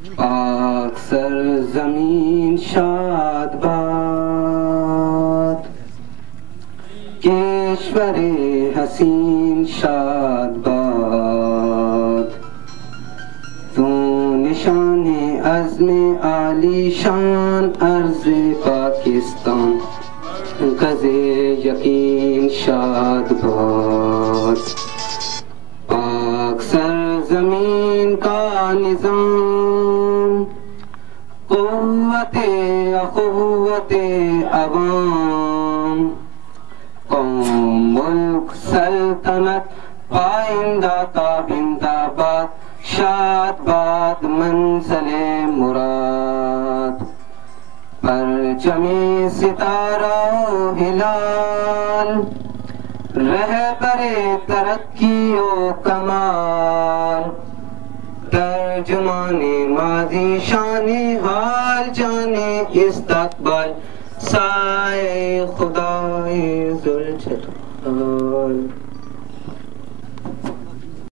پاک سرزمین شاد باد، کشور حسین شاد باد، تو نشان عزم عالی شان ارض پاکستان، گز یقین شاد باد۔ پاک سرزمین کا نظام، قوت اخوت عوام، قوم ملک سلطنت پائندہ تابندہ باد، شاد باد منزل مراد۔ پرچم ستارہ و ہلال، رہبر ترقی و کمال، ترجمان ماضی شان حال جانے استقبال، سائے خدائے ذوالجلال۔